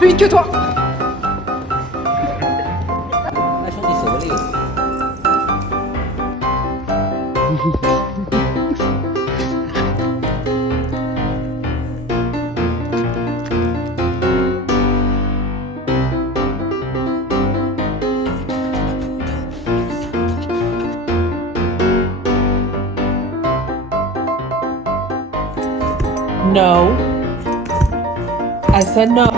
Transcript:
Vite que toi. Hai son di soli. No. I said no.